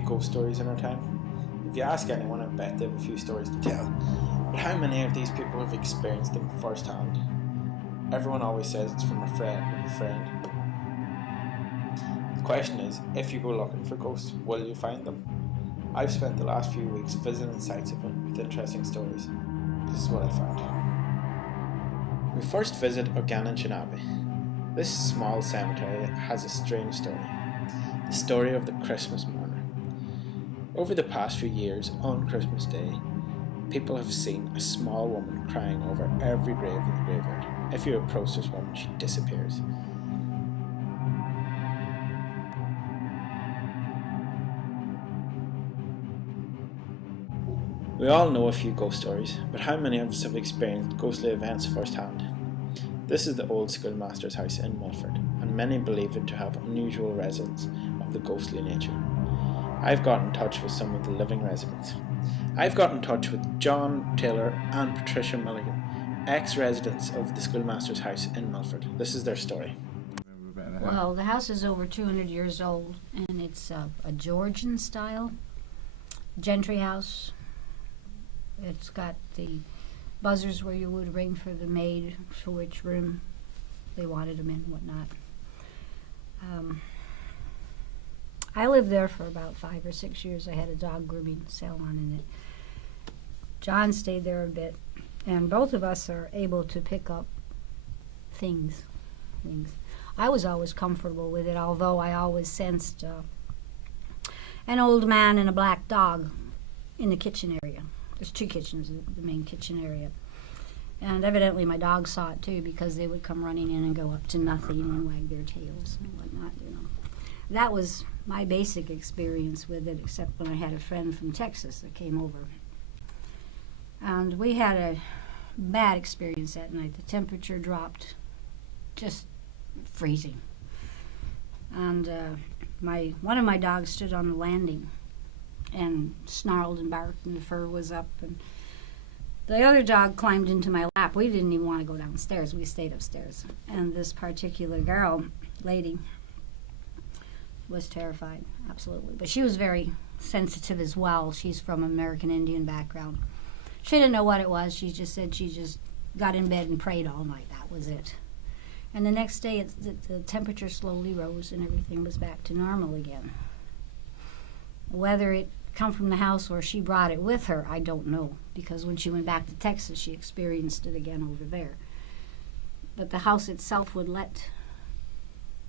few ghost stories in our town. If you ask anyone, I bet they have a few stories to tell. But how many of these people have experienced them firsthand? Everyone always says it's from a friend of a friend. The question is, if you go looking for ghosts, will you find them? I've spent the last few weeks visiting sites of it with interesting stories. This is what I found. We first visit Occurrence. This small cemetery has a strange story. The story of the Christmas mourner. Over the past few years, on Christmas Day, people have seen a small woman crying over every grave in the graveyard. If you approach this woman, she disappears. We all know a few ghost stories, but how many of us have experienced ghostly events firsthand? This is the old schoolmaster's house in Milford, and many believe it to have unusual residents of the ghostly nature. I've got in touch with some of the living residents. I've got in touch with John Taylor and Patricia Milligan, ex-residents of the schoolmaster's house in Milford. This is their story. Well, the house is over 200 years old, and it's a Georgian style gentry house. It's got the buzzers where you would ring for the maid for which room they wanted them in and whatnot. I lived there for about 5 or 6 years. I had a dog grooming salon in it. John stayed there a bit, and both of us are able to pick up things. I was always comfortable with it, although I always sensed an old man and a black dog in the kitchen area. There's 2 kitchens, the main kitchen area. And evidently my dogs saw it too, because they would come running in and go up to nothing and wag their tails and whatnot, you know. That was my basic experience with it, except when I had a friend from Texas that came over. And we had a bad experience that night. The temperature dropped, just freezing. And one of my dogs stood on the landing and snarled and barked, and the fur was up, and the other dog climbed into my lap. We didn't even want to go downstairs. We stayed upstairs. And this particular lady, was terrified, absolutely. But she was very sensitive as well. She's from American Indian background. She didn't know what it was. She just said she just got in bed and prayed all night. That was it. And the next day, the temperature slowly rose and everything was back to normal again. Whether it come from the house or she brought it with her, I don't know, because when she went back to Texas, she experienced it again over there. But the house itself would let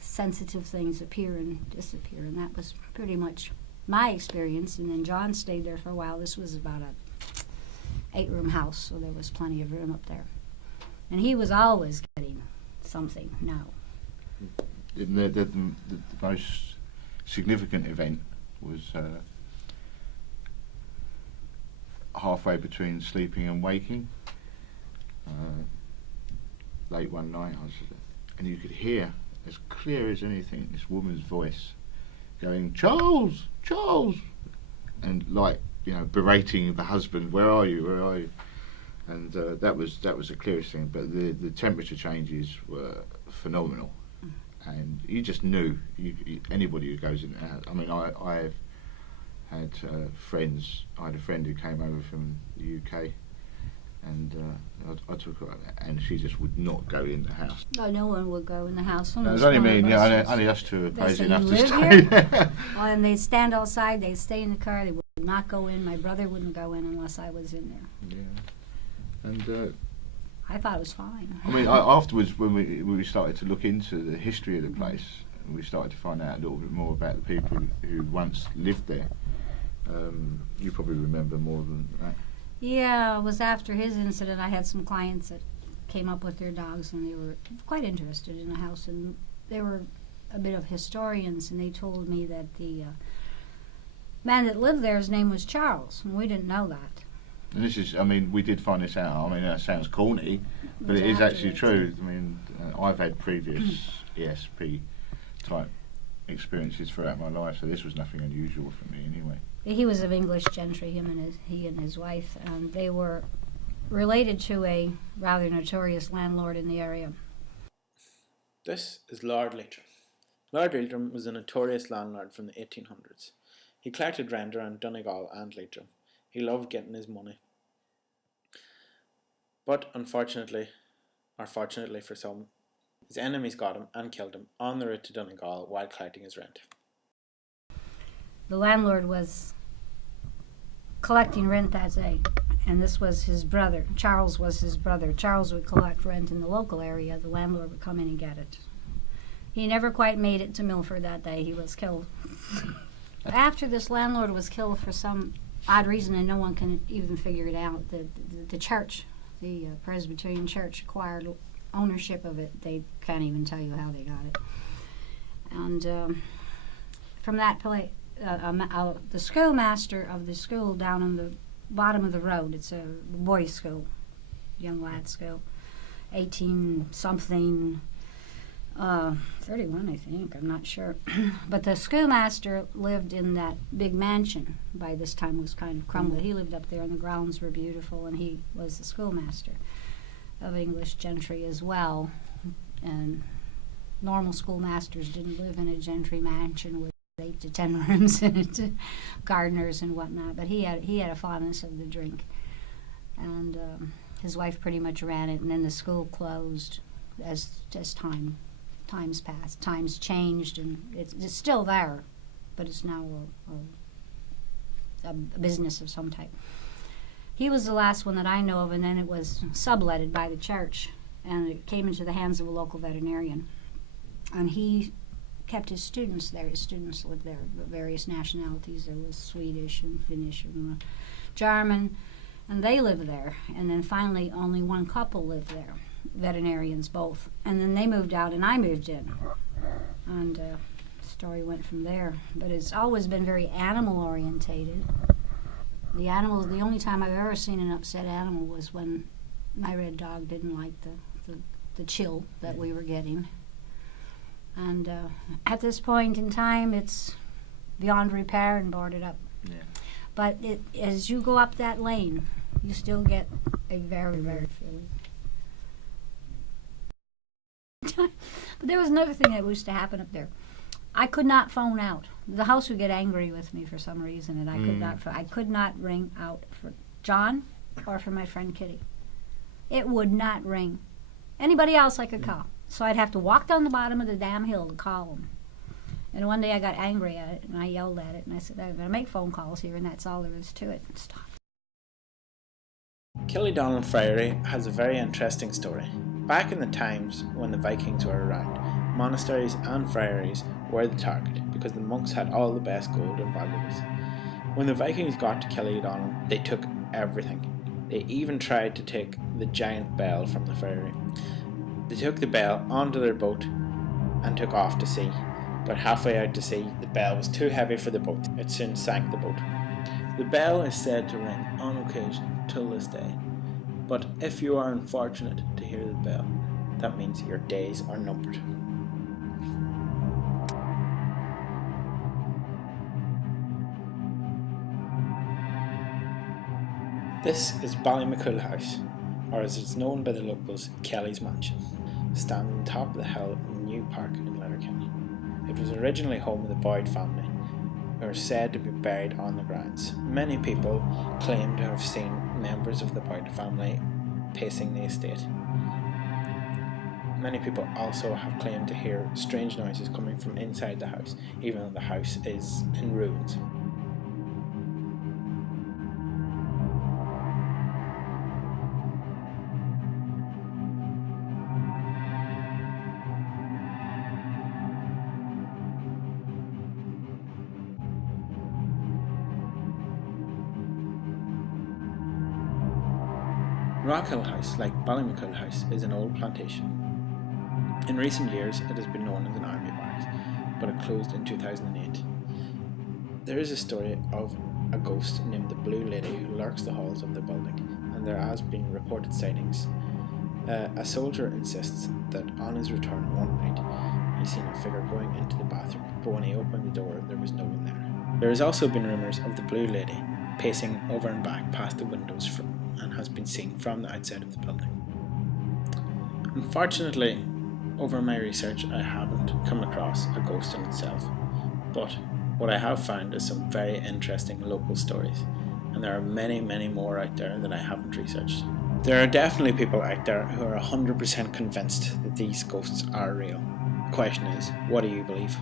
sensitive things appear and disappear, and that was pretty much my experience. And then John stayed there for a while. This was about a 8-room house, so there was plenty of room up there. And he was always getting something now. The most significant event was halfway between sleeping and waking. Late one night, and you could hear, as clear as anything, this woman's voice going, "Charles, Charles," and like, you know, berating the husband, "Where are you? Where are you?" And that was the clearest thing. But the temperature changes were phenomenal, and you just knew. Anybody who goes in and out. I mean, I've had friends. I had a friend who came over from the UK, and I took her out there, and she just would not go in the house. Oh, no one would go in the house. No, it was only me, only us two were crazy enough to stay here? there. Well, and they'd stand outside, they'd stay in the car, they would not go in. My brother wouldn't go in unless I was in there. Yeah. And I thought it was fine. I mean, afterwards, when we started to look into the history of the place, and we started to find out a little bit more about the people who once lived there. You probably remember more than that. Yeah, it was after his incident. I had some clients that came up with their dogs, and they were quite interested in the house, and they were a bit of historians, and they told me that the man that lived there, his name was Charles, and we didn't know that. And this is, I mean, we did find this out. I mean, that sounds corny, but it is actually true. I mean, I've had previous ESP type experiences throughout my life, so this was nothing unusual for me anyway. He was of English gentry, he and his wife, and they were related to a rather notorious landlord in the area. This is Lord Leitrim. Lord Leitrim was a notorious landlord from the 1800s. He collected rent around Donegal and Leitrim. He loved getting his money. But unfortunately, or fortunately for some, his enemies got him and killed him on the route to Donegal while collecting his rent. The landlord was collecting rent that day, and this was his brother. Charles was his brother. Charles would collect rent in the local area. The landlord would come in and get it. He never quite made it to Milford that day. He was killed. After this landlord was killed for some odd reason, and no one can even figure it out, the church, the Presbyterian Church, acquired ownership of it. They can't even tell you how they got it. And from that point, the schoolmaster of the school down on the bottom of the road, it's a boys' school, young lads' school, 18-something, 31 I think, I'm not sure. But the schoolmaster lived in that big mansion. By this time it was kind of crumbling. He lived up there and the grounds were beautiful, and he was the schoolmaster of English gentry as well. And normal schoolmasters didn't live in a gentry mansion with 8 to 10 rooms in it, gardeners and whatnot. But he had a fondness of the drink, and his wife pretty much ran it. And then the school closed as times passed. Times changed, and it's still there, but it's now a business of some type. He was the last one that I know of, and then it was subletted by the church, and it came into the hands of a local veterinarian. And he kept his students there. His students lived there, various nationalities. There was Swedish and Finnish and German, and they lived there. And then finally only one couple lived there, veterinarians both. And then they moved out and I moved in. And the story went from there. But it's always been very animal orientated. The animals, the only time I've ever seen an upset animal was when my red dog didn't like the chill that we were getting. And at this point in time, it's beyond repair and boarded up. Yeah. But as you go up that lane, you still get a very, very feeling. But there was another thing that used to happen up there. I could not phone out. The house would get angry with me for some reason, and I could not ring out for John or for my friend Kitty. It would not ring. Anybody else I could call. So I'd have to walk down the bottom of the damn hill to call them. And one day I got angry at it, and I yelled at it, and I said, I'm going to make phone calls here, and that's all there is to it. And stop. Killydonald Friary has a very interesting story. Back in the times when the Vikings were around, monasteries and friaries were the target because the monks had all the best gold and valuables. When the Vikings got to Killydonald, they took everything. They even tried to take the giant bell from the friary. They took the bell onto their boat and took off to sea, but halfway out to sea, the bell was too heavy for the boat. It soon sank the boat. The bell is said to ring on occasion till this day, but if you are unfortunate to hear the bell, that means your days are numbered. This is Ballymacool House, or as it's known by the locals, Kelly's Mansion, standing on top of the hill in the new park in Letterkenny. It was originally home of the Boyd family, who are said to be buried on the grounds. Many people claim to have seen members of the Boyd family pacing the estate. Many people also have claimed to hear strange noises coming from inside the house, even though the house is in ruins. Raquel House, like Ballymacool House, is an old plantation. In recent years, it has been known as an army barracks, but it closed in 2008. There is a story of a ghost named the Blue Lady who lurks the halls of the building, and there has been reported sightings. A soldier insists that on his return one night, he seen a figure going into the bathroom, but when he opened the door, there was no one there. There has also been rumours of the Blue Lady pacing over and back past the windows and has been seen from the outside of the building. Unfortunately, over my research I haven't come across a ghost in itself, but What I have found is some very interesting local stories, and there are many, many more out there that I haven't researched. There are definitely people out there who are 100% convinced that these ghosts are real. The question is, what do you believe?